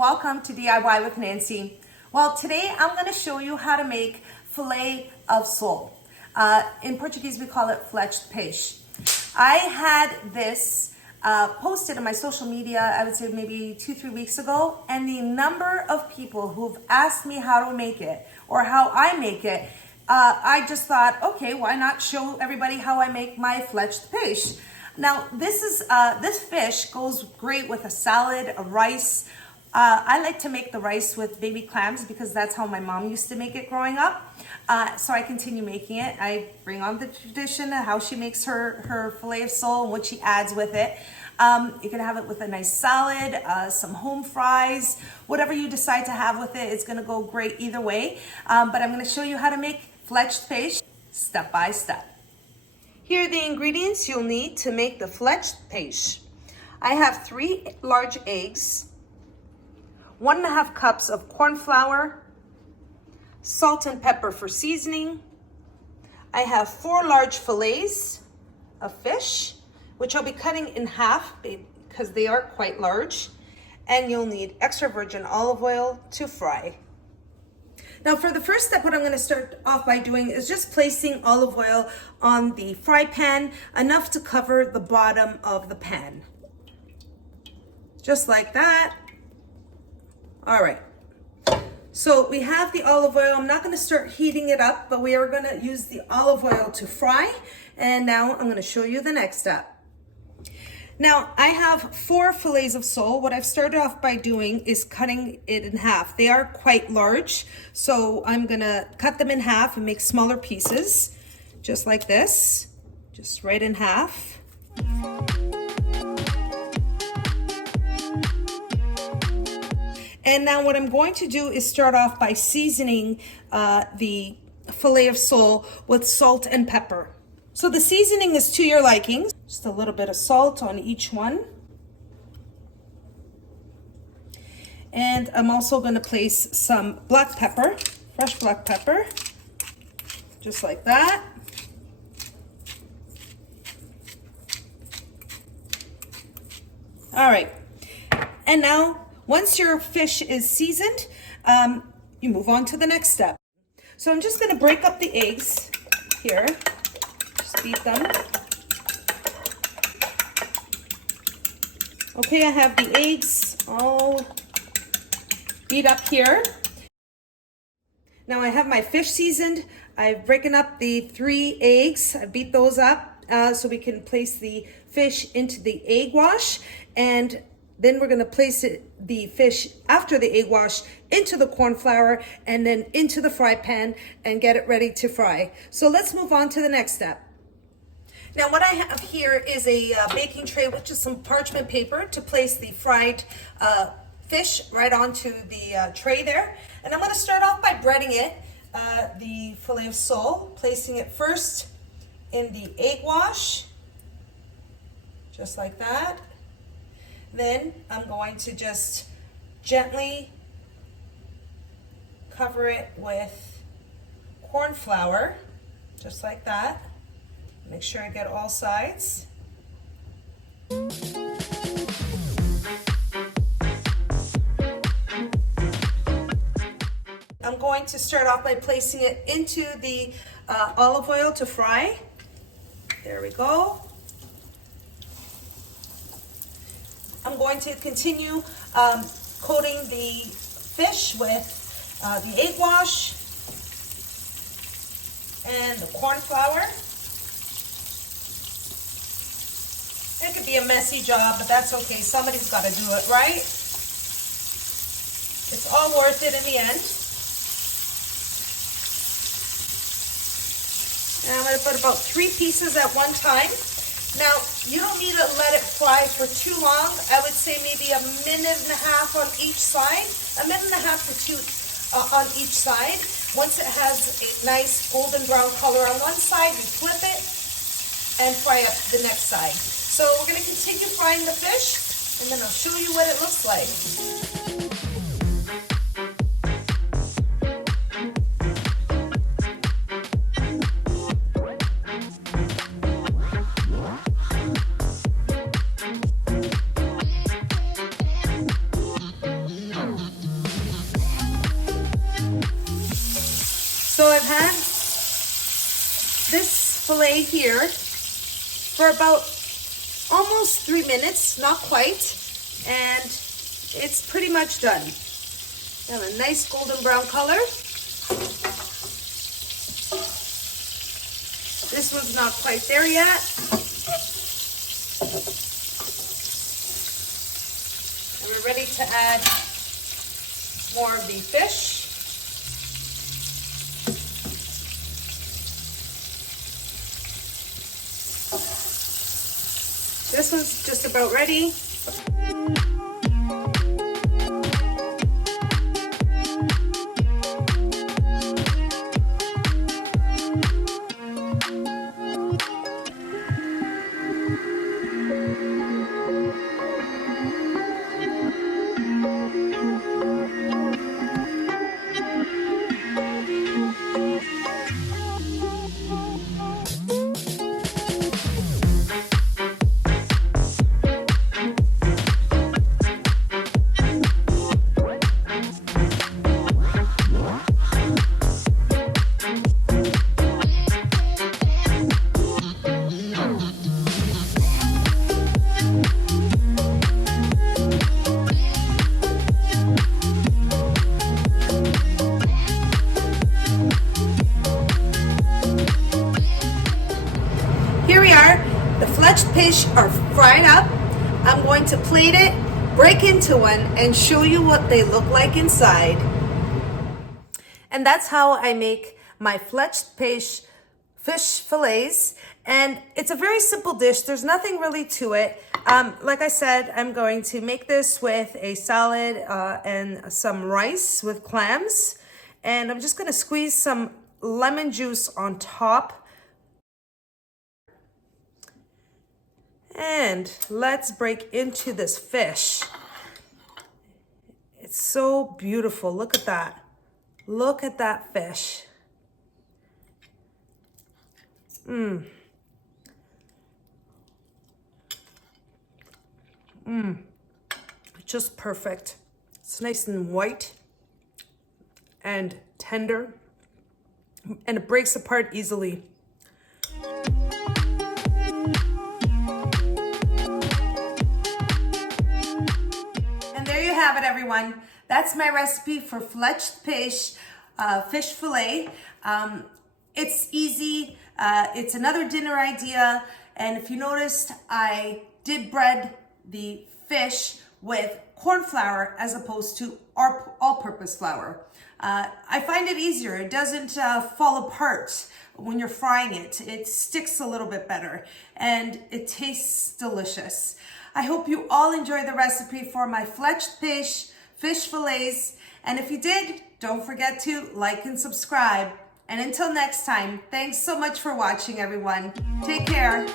welcome to DIY with Nancy. Well, today I'm going to show you how to make Filet of Sole. In Portuguese we call it Filetes de Peixe. I had this posted on my social media, I would say maybe 2-3 weeks ago, and the number of people who've asked me how to make it or how I make it, I just thought, okay, why not show everybody how I make my Filetes de Peixe. Now, this fish goes great with a salad, a rice. I like to make the rice with baby clams because that's how my mom used to make it growing up. So I continue making it. I bring on the tradition of how she makes her filet of sole and what she adds with it. You can have it with a nice salad, some home fries, whatever you decide to have with it. It's going to go great either way. But I'm going to show you how to make Filetes de Peixe step by step. Here are the ingredients you'll need to make the Filetes de Peixe. I have 3 large eggs, 1.5 cups of corn flour, salt and pepper for seasoning. I have 4 large fillets of fish, which I'll be cutting in half because they are quite large. And you'll need extra virgin olive oil to fry. Now for the first step, what I'm going to start off by doing is just placing olive oil on the fry pan, enough to cover the bottom of the pan. Just like that. All right. So we have the olive oil. I'm not going to start heating it up, but we are going to use the olive oil to fry. And now I'm going to show you the next step. Now, I have 4 fillets of sole. What I've started off by doing is cutting it in half. They are quite large, so I'm gonna cut them in half and make smaller pieces, just like this, just right in half. And now what I'm going to do is start off by seasoning the filet of sole with salt and pepper. So the seasoning is to your liking. Just a little bit of salt on each one. And I'm also going to place some black pepper, fresh black pepper, just like that. All right. And now, once your fish is seasoned, you move on to the next step. So I'm just going to break up the eggs here. Just beat them. Okay, I have the eggs all beat up here. Now I have my fish seasoned. I've broken up the 3 eggs. I beat those up so we can place the fish into the egg wash. And then we're going to place the fish after the egg wash into the corn flour and then into the fry pan and get it ready to fry. So let's move on to the next step. Now what I have here is a baking tray with just some parchment paper to place the fried fish right onto the tray there. And I'm going to start off by breading it, the filet of sole, placing it first in the egg wash, just like that. Then I'm going to just gently cover it with corn flour, just like that. Make sure I get all sides. I'm going to start off by placing it into the olive oil to fry. There we go. I'm going to continue coating the fish with the egg wash and the corn flour. It could be a messy job, but that's okay. Somebody's got to do it, right? It's all worth it in the end. And I'm going to put about 3 pieces at one time. Now, you don't need to let it fry for too long. I would say maybe 1.5 minutes on each side. 1.5 to 2 on each side. Once it has a nice golden brown color on one side, you flip it and fry up the next side. So we're going to continue frying the fish, and then I'll show you what it looks like. this fillet here for about almost 3 minutes, not quite, and it's pretty much done. We have a nice golden brown color. This one's not quite there yet. And we're ready to add more of the fish. This one's just about ready. Here we are, the Filetes de Peixe are fried up. I'm going to plate it, break into one, and show you what they look like inside. And that's how I make my Filetes de Peixe fish fillets. And it's a very simple dish. There's nothing really to it. Like I said, I'm going to make this with a salad and some rice with clams. And I'm just gonna squeeze some lemon juice on top. And let's break into this fish. It's so beautiful. Look at that. Look at that fish. Just perfect. It's nice and white and tender, and it breaks apart easily. And there you have it, everyone. That's my recipe for Filetes de Peixe fish fillet. It's easy. It's another dinner idea. And if you noticed, I did bread the fish with corn flour as opposed to all-purpose flour. I find it easier. It doesn't fall apart when you're frying it. It sticks a little bit better and it tastes delicious. I hope you all enjoy the recipe for my Filetes de Peixe fish fillets. And if you did, don't forget to like and subscribe. And until next time, thanks so much for watching, everyone. Take care.